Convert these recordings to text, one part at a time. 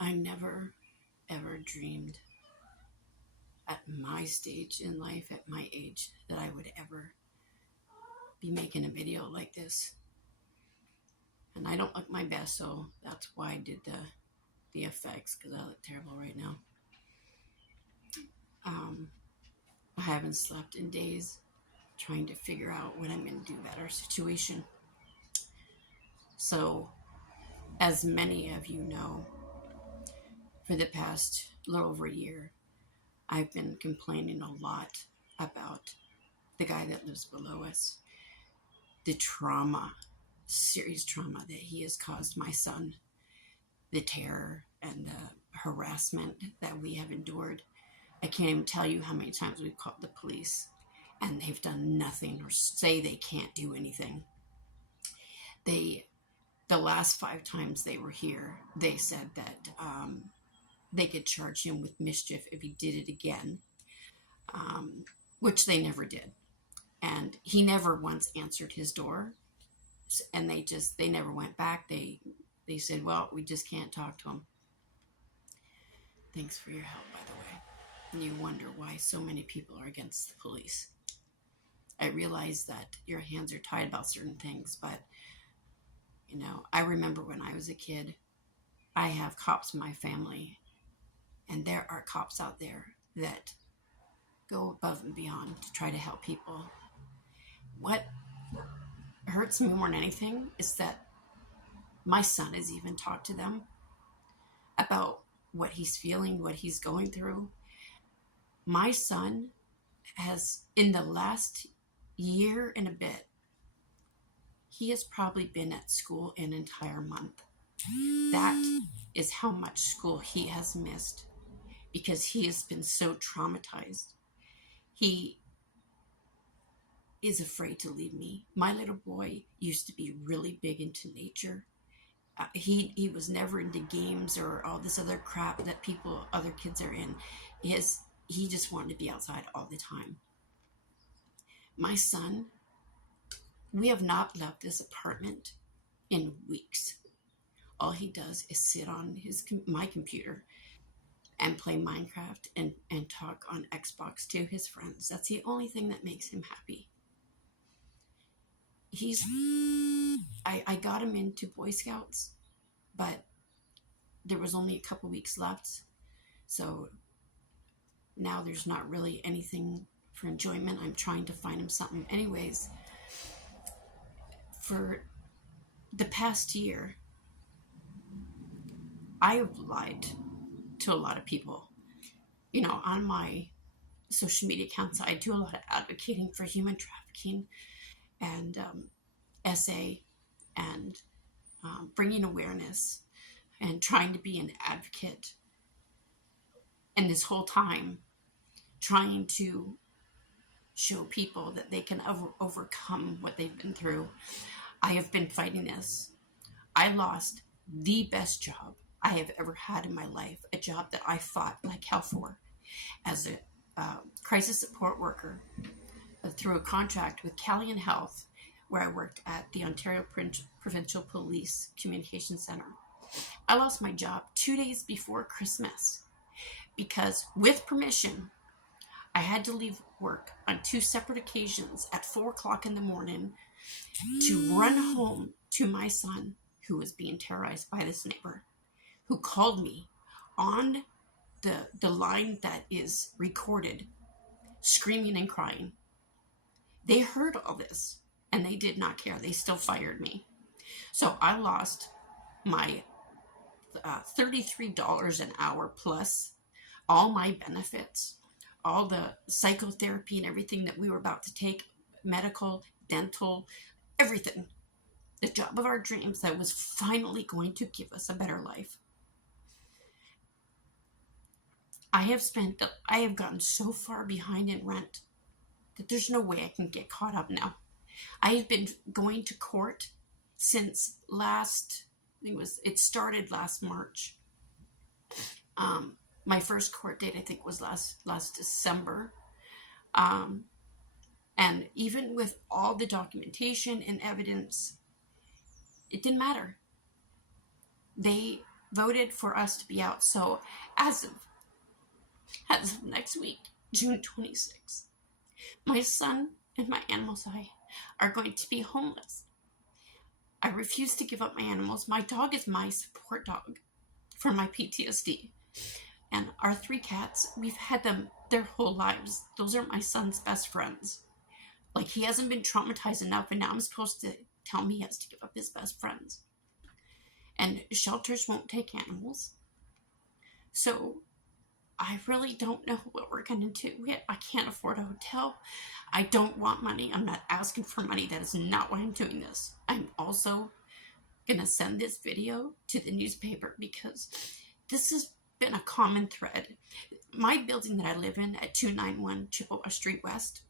I never, ever dreamed at my stage in life, at my age, that I would ever be making a video like this. And I don't look my best, so that's why I did the effects, because I look terrible right now. I haven't slept in days, trying to figure out what I'm going to do about our situation. So, as many of you know, for the past little over a year, I've been complaining a lot about the guy that lives below us, the trauma, serious trauma that he has caused my son, the terror and the harassment that we have endured. I can't even tell you how many times we've called the police and they've done nothing or say they can't do anything. The last 5 times they were here, they said that they could charge him with mischief if he did it again, which they never did. And he never once answered his door, and they never went back. They said, well, we just can't talk to him. Thanks for your help, by the way. And you wonder why so many people are against the police. I realize that your hands are tied about certain things, but I remember when I was a kid, I have cops in my family, and there are cops out there that go above and beyond to try to help people. What hurts me more than anything is that my son has even talked to them about what he's feeling, what he's going through. My son has, in the last year and a bit, he has probably been at school an entire month. That is how much school he has missed because he has been so traumatized. He is afraid to leave me. My little boy used to be really big into nature. He was never into games or all this other crap that other kids are in. He just wanted to be outside all the time. My son, we have not left this apartment in weeks. All he does is sit on my computer and play Minecraft and talk on Xbox to his friends. That's the only thing that makes him happy. I got him into Boy Scouts, but there was only a couple weeks left. So now there's not really anything for enjoyment. I'm trying to find him something. Anyways, for the past year, I have lied to a lot of people. On my social media accounts, I do a lot of advocating for human trafficking and SA and bringing awareness and trying to be an advocate. And this whole time, trying to show people that they can overcome what they've been through. I have been fighting this. I lost the best job I have ever had in my life, a job that I fought like hell for, as a crisis support worker through a contract with Callian Health, where I worked at the Ontario Provincial Police Communication Center. I lost my job 2 days before Christmas because, with permission, I had to leave work on 2 separate occasions at 4 o'clock in the morning to run home to my son, who was being terrorized by this neighbor, who called me on the line that is recorded, screaming and crying. They heard all this, and they did not care. They still fired me. So I lost my $33 an hour plus all my benefits, all the psychotherapy and everything that we were about to take, medical, dental, everything. The job of our dreams that was finally going to give us a better life. I have gotten so far behind in rent that there's no way I can get caught up now. I have been going to court since it started last March. My first court date, I think, was last December. And even with all the documentation and evidence, it didn't matter. They voted for us to be out. So as of next week, June 26th, my son and my animals are going to be homeless. I refuse to give up my animals. My dog is my support dog for my PTSD. And our 3 cats, we've had them their whole lives. Those are my son's best friends. Like, he hasn't been traumatized enough, and now I'm supposed to tell me he has to give up his best friends. And shelters won't take animals. So I really don't know what we're going to do. I can't afford a hotel. I don't want money. I'm not asking for money. That is not why I'm doing this. I'm also going to send this video to the newspaper because this has been a common thread. My building that I live in at 291 Chippewa Street West,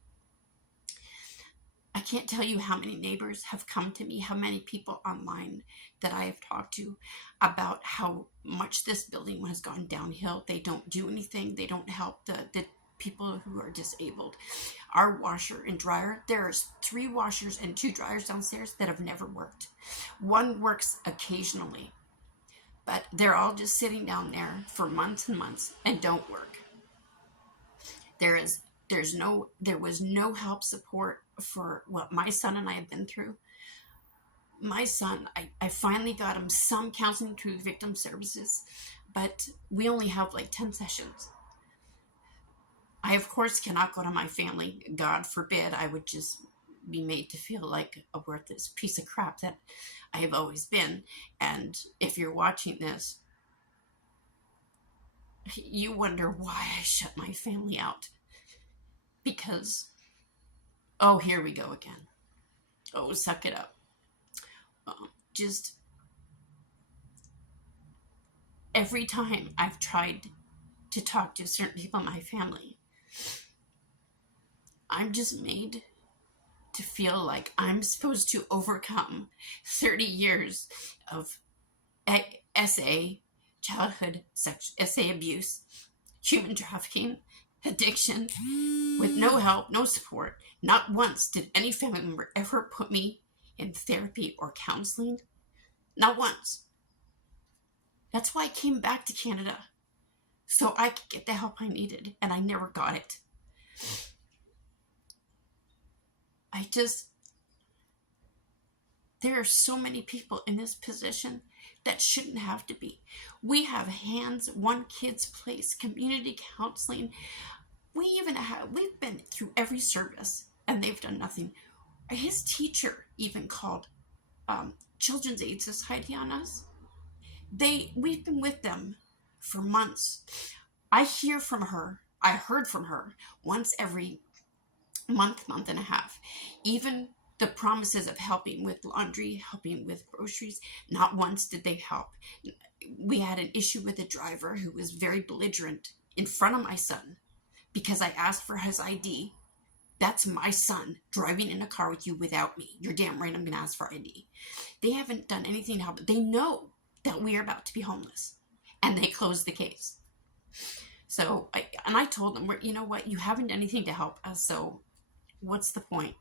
I can't tell you how many neighbors have come to me, how many people online that I have talked to about how much this building has gone downhill. They don't do anything. They don't help the people who are disabled. Our washer and dryer, there's 3 washers and 2 dryers downstairs that have never worked. One works occasionally, but they're all just sitting down there for months and months and don't work. There was no help support for what my son and I have been through. My son, I finally got him some counseling through victim services, but we only have like 10 sessions. I, of course, cannot go to my family. God forbid I would just be made to feel like a worthless piece of crap that I have always been. And if you're watching this, you wonder why I shut my family out. Because, oh, here we go again. Oh, suck it up. Just every time I've tried to talk to certain people in my family, I'm just made to feel like I'm supposed to overcome 30 years of SA, childhood SA abuse, human trafficking, addiction, with no help, no support. Not once did any family member ever put me in therapy or counseling. Not once. That's why I came back to Canada, so I could get the help I needed, and I never got it. There are so many people in this position that shouldn't have to be. We have hands, One Kid's Place, community counseling. We've been through every service, and they've done nothing. His teacher even called Children's Aid Society on us. We've been with them for months. I heard from her once every month and a half. Even the promises of helping with laundry, helping with groceries, not once did they help. We had an issue with a driver who was very belligerent in front of my son because I asked for his ID. That's my son driving in a car with you without me. You're damn right I'm going to ask for ID. They haven't done anything to help. They know that we are about to be homeless, and they closed the case. So I told them, you know what, you haven't done anything to help us, so what's the point?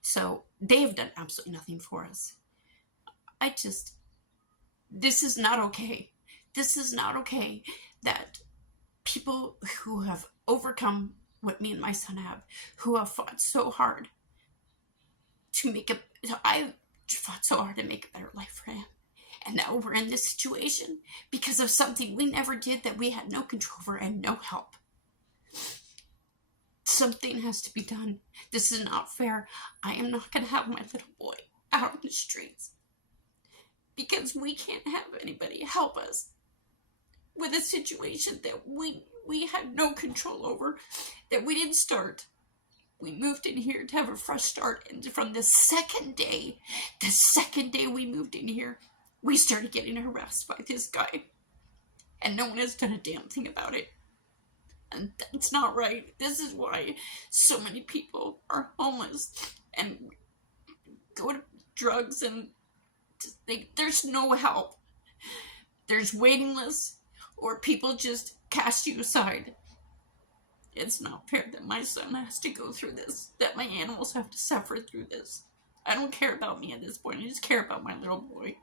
So they have done absolutely nothing for us. This is not okay. This is not okay that people who have overcome what me and my son have, who have fought so hard I fought so hard to make a better life for him. And now we're in this situation because of something we never did, that we had no control over and no help. Something has to be done. This is not fair. I am not going to have my little boy out on the streets because we can't have anybody help us with a situation that we had no control over, that we didn't start. We moved in here to have a fresh start, and from the second day we moved in here, we started getting harassed by this guy, and no one has done a damn thing about it. And that's not right. This is why so many people are homeless and go to drugs, and there's no help. There's waiting lists, or people just cast you aside. It's not fair that my son has to go through this, that my animals have to suffer through this. I don't care about me at this point. I just care about my little boy.